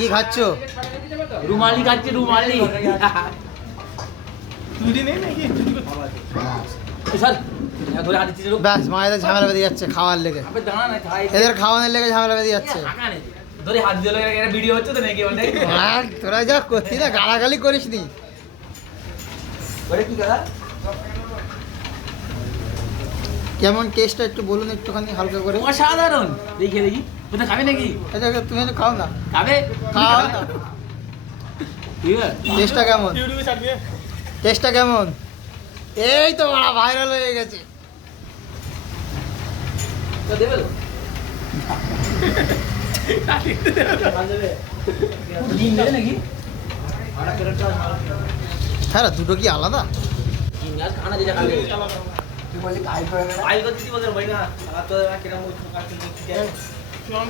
কি খাচ্ছ? রুমালি খাচ্ছি, রুমালি। ব্যাস মায়েদের ঝামেলা বেঁধে যাচ্ছে খাওয়ার লেগে, এদের খাওয়ানোর লেগে ঝামেলা বেঁধে যাচ্ছে। তোরা যা করছি না, গালাগালি করিস নি। কেমন টেস্টটা একটু বলুন একটুখানি হালকা করে। অসাধারণ। দেখি দেখি, কোথায় খাবে নাকি? তুমি একটু খাও না, খাবে? খাও না। টেস্টটা কেমন? টেস্টটা কেমন? এই তো বড় ভাইরাল হয়ে গেছে। দেবে তো? হ্যাঁ, দুটো কি আলাদা? খানা যেটা খাবে কিরম